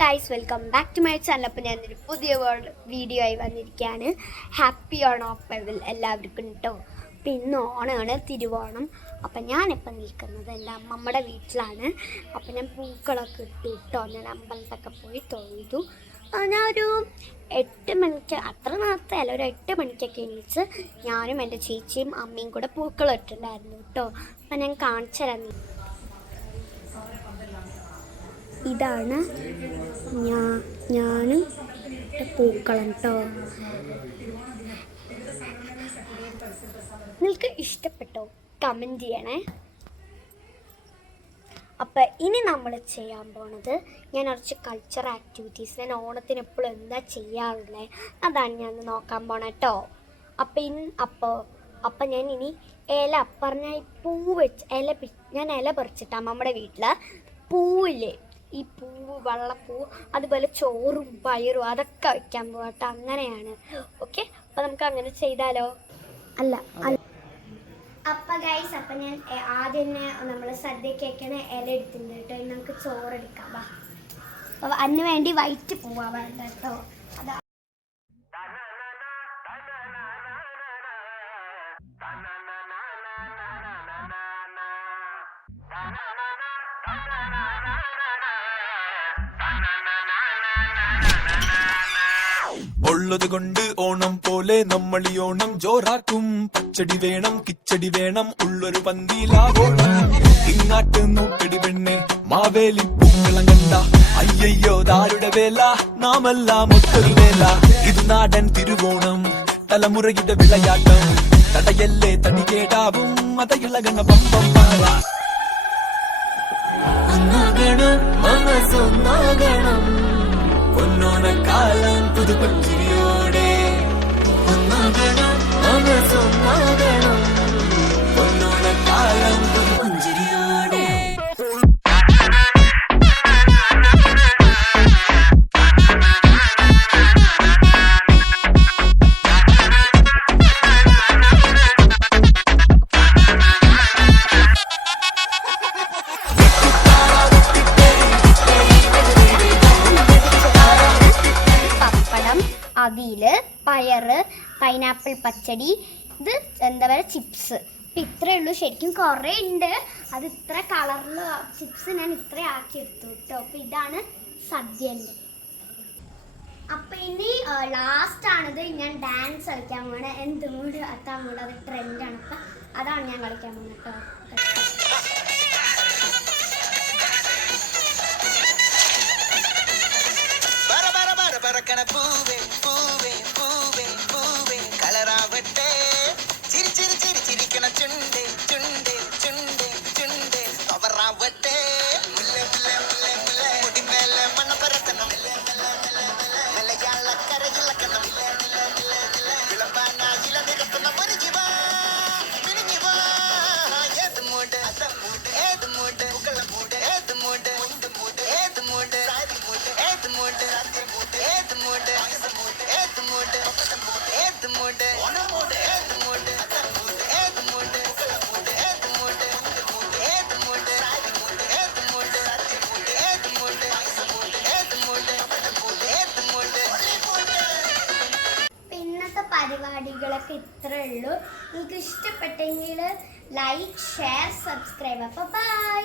Guys, welcome back to my channel. അപ്പോൾ ഞാനൊരു പുതിയ വീഡിയോ ആയി വന്നിരിക്കുകയാണ്. ഹാപ്പി ഓണം എല്ലാവർക്കും കേട്ടോ. അപ്പോൾ ഇന്ന് ഓണമാണ്, തിരുവോണം. അപ്പം ഞാനിപ്പോൾ നിൽക്കുന്നത് എൻ്റെ അമ്മമ്മയുടെ വീട്ടിലാണ്. അപ്പോൾ ഞാൻ പൂക്കളൊക്കെ ഇട്ടു കേട്ടോ. ഞാൻ അമ്പലത്തൊക്കെ പോയി തൊഴുതു. ഞാൻ ഒരു 8 മണിക്ക്, അത്ര നേരത്തെ അല്ല, ഒരു 8 മണിക്കൊക്കെ എണീച്ച് ഞാനും എൻ്റെ ചേച്ചിയും അമ്മയും കൂടെ പൂക്കളം ഇട്ടിട്ടുണ്ടായിരുന്നു കേട്ടോ. അപ്പം ഞാൻ കാണിച്ചു തരാം. ഇതാണ് ഞാനും പൂക്കളം കേട്ടോ. നിങ്ങൾക്ക് ഇഷ്ടപ്പെട്ടോ? കമൻറ്റ് ചെയ്യണേ. അപ്പം ഇനി നമ്മൾ ചെയ്യാൻ പോണത്, ഞാൻ കുറച്ച് കൾച്ചർ ആക്ടിവിറ്റീസ്, ഞാൻ ഓണത്തിന് എപ്പോഴും എന്താ ചെയ്യാറുള്ളത് അതാണ് ഞാൻ നോക്കാൻ പോണേ കേട്ടോ. അപ്പം ഞാൻ ഇനി ഇല പറഞ്ഞാൽ പൂ വെച്ച് ഞാൻ ഇല പറിച്ചിട്ടാണ് നമ്മുടെ വീട്ടിൽ പൂവില്ലേ, ഈ പൂവ്, വെള്ളപ്പൂ, അതുപോലെ ചോറും പയറും അതൊക്കെ വയ്ക്കാൻ പോകട്ടെ. അങ്ങനെയാണ്. ഓക്കെ, അപ്പം നമുക്ക് അങ്ങനെ ചെയ്താലോ? അപ്പം ഗൈസ്, അപ്പം ഞാൻ ആദ്യം തന്നെ നമ്മൾ സദ്യക്ക് വയ്ക്കണ ഇല എടുത്തിട്ടുണ്ട് കേട്ടോ. ഇനി നമുക്ക് ചോറെടുക്കാം. അപ്പോൾ അതിന് വേണ്ടി വൈറ്റ് പൂവാ വേണ്ട കേട്ടോ. അതാ ഉള്ളത് കൊണ്ട് ഓണം പോലെ നമ്മൾ ഈ ഓണം ജോറാക്കും. പച്ചടി വേണം, കിച്ചടി വേണം, ഉള്ളൊരു പന്തിയിലാവോണം. ഇങ്ങാട്ട് നോക്കടി പെണ്ണെ, മാവേലി പൂക്കളം കണ്ട അയ്യോ ദാരുടെ വേല, നാമെല്ലാം ഒത്തൊരു വേല. ഇത് നാടൻ തിരുവോണം, തലമുറയുടെ വിളയാട്ടം. തടയല്ലേ തടി കേടാവും, അതയിളകണ പമ്പം പാറ. മനസ്സൊന്നാകണം, പൊന്നോണക്കാലം പുതുപുഞ്ചിരിയോടെ. ഒന്നാകണം, മനസ്സൊന്നാകണം, പൊന്നോണക്കാലം പുതുപുഞ്ചിരിയോടെ. അവിയല്, പയറ്, പൈനാപ്പിൾ പച്ചടി, ഇത് എന്താ പറയുക, ചിപ്സ്. ഇപ്പം ഇത്രയേ ഉള്ളൂ. ശരിക്കും കുറേ ഉണ്ട്. അത് ഇത്ര കളറിൽ ചിപ്സ് ഞാൻ ഇത്ര ആക്കിയെടുത്തു കേട്ടോ. അപ്പോൾ ഇതാണ് സദ്യൻ്റെ. അപ്പം ഇനി ലാസ്റ്റാണിത്. ഞാൻ ഡാൻസ് കളിക്കാൻ പോകണം. എന്തും കൂടി എത്താൻ പോകണം, അത് ട്രെൻഡാണ്. അപ്പം അതാണ് ഞാൻ കളിക്കാൻ പോകുന്നത് കേട്ടോ. പൂവേ പൂവേ പൂവേ പൂവേ കളറാവട്ടെ, ചിരി ചിരി ചിരി ചിരിക്കണ ചുണ്ടേ ചുണ്ടേ ചുണ്ടേ ചുണ്ടേ പവറാവട്ടെ. മുല്ലേ മുല്ലേ മുല്ലേ മുല്ലേ മുടിമേലെ മണ്ണ പരത്തണം, മലയാളക്കരയിളക്കണം, വിളമ്പാനായില നിരത്തുന്ന ഒരു ജീവ പിരിഞ്ഞിവാ. ഏത് മൂട് ഏത് മൂട് മുകള മൂട്, ഏത് മൂട് മൂട്, ഏത് മൂട് സാരി മൂട്, ഏത് മൂട് സദ്യ മൂട്, ഏത് മൂട് ഏത് മൂട് ഏത് മൂട് ഓണമൂട്, ഏത് മൂട് ഏത് മൂട് മുകള മൂട്, ഏത് മൂട് ഏത് മൂട് സാരി മൂട്, ഏത് മൂട് സദ്യ മൂട്, ഏത് മൂട് ഏത് മൂട് ഏത് മൂട്. ഇന്നത്തെ പരിപാടികളൊക്കെ ഇത്രേ ഉള്ളൂ. നിങ്ങൾക്ക് ഇഷ്ടപ്പെട്ടെങ്കിൽ ലൈക്ക്, ഷെയർ, സബ്സ്ക്രൈബ്. അപ്പോൾ ബൈ.